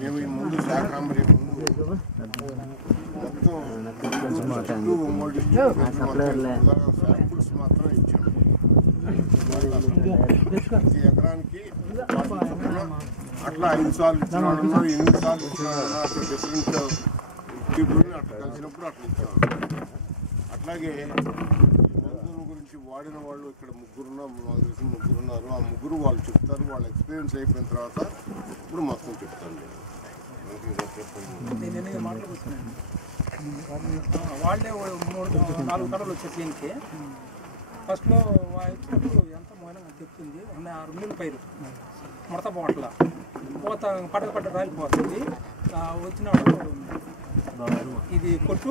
మేము ఈ ముందు శాకాంబరి మొత్తం శాంపుల్స్ మాత్రం ఇచ్చాం. ప్రతి ఎకరానికి అట్లా 5 సార్లు ఇచ్చిన వాళ్ళు ఉన్నారు, 8 సార్లు ఇచ్చిన వాళ్ళు ఉన్నారు. అట్లా డిఫరెంట్ పీపుల్ని అట్లా కలిసినప్పుడు అట్లా ఇచ్చాం. అట్లాగే మందుల గురించి వాడిన వాళ్ళు ఇక్కడ ముగ్గురున్నారు. ఆ ముగ్గురు వాళ్ళు చెప్తారు. వాళ్ళ ఎక్స్పీరియన్స్ అయిపోయిన తర్వాత ఇప్పుడు మొత్తం చెప్తాను. వాళ్ళే 3-4 కడలు వచ్చే సీన్కి ఫస్ట్లో వచ్చినప్పుడు ఎంత మోయినా చెప్తుంది. 6 నెలల పైరు ముడత పోట్ల పోత పడ్డ రాలిపోతుంది. వచ్చినప్పుడు ఇది కొట్టు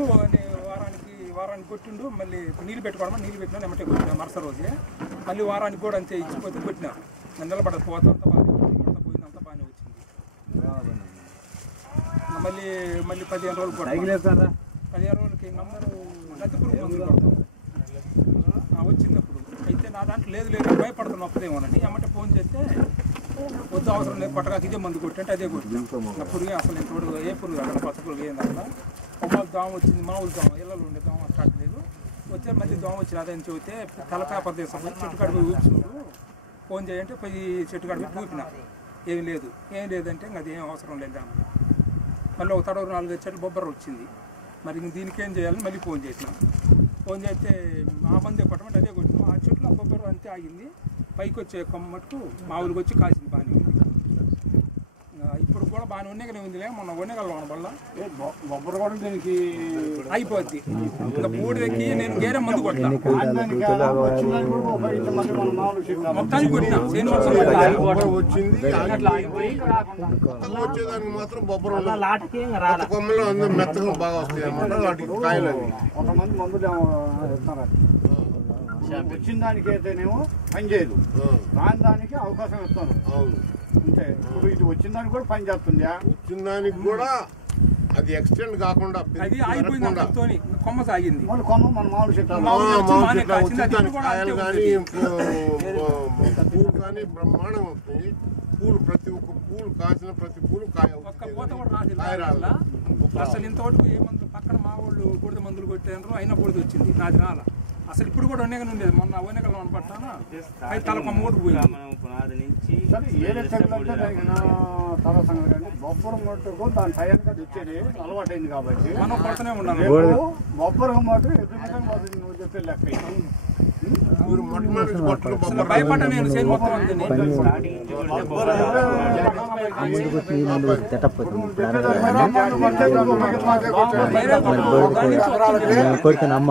వారానికి కొట్టిండు. మళ్ళీ నీళ్ళు పెట్టుకోవడం నీళ్ళు పెట్టినా ఎమ్మటే కొట్టినా మరుస రోజే. మళ్ళీ వారానికి కూడా అంతే ఇచ్చిపోతే కొట్టినా. నిలబడదు పోత అంత బాగా పోయింది, అంత బాగానే వచ్చింది. మళ్ళీ 15 రోజులు కొట్టాలి. 15 రోజులకి నంబరు నది పురుగు మందులు కొడతాం వచ్చింది. అప్పుడు అయితే నా దాంట్లో లేదు భయపడుతున్న ఒక్కదేమోనండి. ఎమ్మటే ఫోన్ చేస్తే వద్దు అవసరం లేదు కొట్టగా ఇదే మందు కొట్టింటే అదే కొట్టినా. పురుగు అసలు ఇప్పుడు ఏ పురుగు అక్కడ పచ్చ పురుగు ఏంది అక్కడ కొమ్మలు దోమ వచ్చింది. మామూలు దోమ ఇళ్ళలో ఉండే దోమ స్టార్ట్ లేదు. వచ్చే మళ్ళీ దోమ వచ్చింది. అదని చెబితే తల పేపర్ తీసుకుని చెట్టు కాడ పోయి ఊపుచుండు. ఫోన్ చేయంటే పోయి చెట్టు కాడ పోయి ఊపిన. ఏం లేదంటే ఇంకా అది ఏం అవసరం లేదు. మళ్ళీ ఒక తడవ 4-5 చెట్లు బొబ్బర వచ్చింది. మరి ఇంక దీనికి ఏం చేయాలని మళ్ళీ ఫోన్ చేసిన. ఫోన్ చేస్తే ఆ మందే కొట్టమంటే అదే కొట్టినాం. ఆ చెట్లు బొబ్బర అంతే ఆగింది. పైకి వచ్చే కొమ్మ మటుకు మామూలుగా వచ్చి కాసింది. బాగానే ఉంది. ఇప్పుడు కూడా బాగానే ఉన్నగానే ఉందిలే. మొన్న ఉన్నగల వల్ల బొబ్బర కూడా దీనికి అయిపోద్ది. ఇంకా పూడికి నేను వేరే మందు కొట్టినా. మొత్తానికి కొట్టినా వచ్చేదానికి మాత్రం బొబ్బర కొమ్మలో మెత్తగా బాగా వస్తాయి అన్నమాట. వాటికి కాయలు కొంతమంది మందులు వచ్చిన దానికి అయితేనేమో పని చేయదు, రాని దానికి అవకాశం ఇస్తాను అంతే. ఇప్పుడు ఇది వచ్చిన దానికి కూడా పని చేస్తుందా? వచ్చిన దానికి కూడా అది ఎక్స్టెండ్ కాకుండా అది ఆగిపోయింది. కొమ్మ సాగింది. కొమ్మ మన మామూలు చెట్టు కాయలు కానీ పూలు కానీ బ్రహ్మాండం వస్తుంది. పూలు ప్రతి ఒక్క పూలు కాసిన ప్రతి పూలు కాయ రాల. అసలు ఇంతవరకు ఏ మందులు పక్కన మా వాళ్ళు బూడిద మందులు కొట్టారు, అయినా బూడిద వచ్చింది. నాది రాల. అసలు ఇప్పుడు కూడా ఉన్నగానే ఉండేది. మొన్న ఉన్నగల్లో పట్టాను అది తల కొమ్మ కూడా పోయింది. బొబ్బరం మట్టుకు దాని టయానికి అది వచ్చేది అలవాటైంది కాబట్టి మనం కొడుతూనే ఉన్నాను. బొబ్బరం మటు నువ్వు చెప్పే లెక్క భయపడ్డా నేను చేను మొత్తం కొడుకుని అమ్మ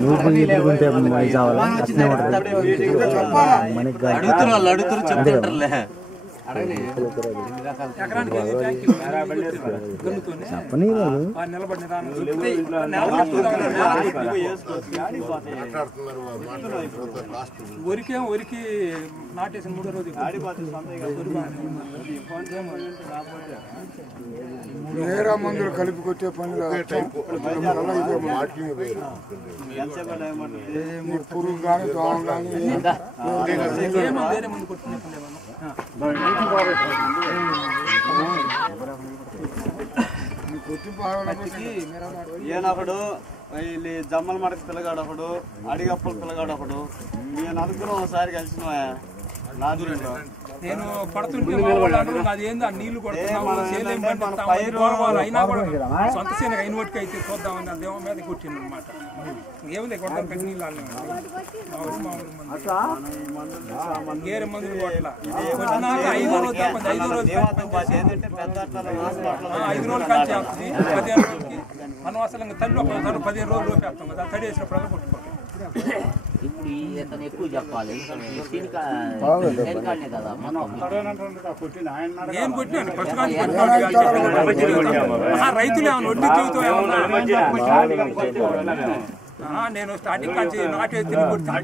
నువ్వు ఎదుర్కొంటే కావాలా అట్నే ఒరికి నాటేసిన 3వ రోజు వేరే మందులు కలిపి కొట్టే పనులు పురుగు కానీ దోమ కానీ వేరే మందు కొట్టుకునే ఈయనొకడు వీళ్ళు జమ్మల మడక పిల్లగాడు ఒకడు, అడిగప్పల పిల్లగాడు ఒకడు. నేను అనుకున్న ఒకసారి కలిసిన నేను పడుతుంటే అది ఏందో ఆ నీళ్లు కొడుతున్నాము అయినా కూడా సొంత సేన అయిన ఒట్టుకు అయితే చూద్దామని దేవ మీద కొట్టింది అనమాట. ఏముంది కొడతాం పెద్ద నీళ్ళు వేరే మందులు కొట్లా కొట్టినాక 5 రోజులు 5 రోజులు కలిసి వస్తుంది. 15 రోజులకి మనం అసలు తల్లి 15 రోజులు వేస్తాం కదా. తడి వేసినప్పుడు కొట్టుకోవాలి. ఇప్పుడు ఇతను ఎక్కువ చెప్పాలి. నేను కొట్టినాను రైతులు ఏమన్నా ఒడ్డు జీవితం ఏమన్నా నేను స్టార్టింగ్ కాల్చి నాటు తిని కొడుతుంది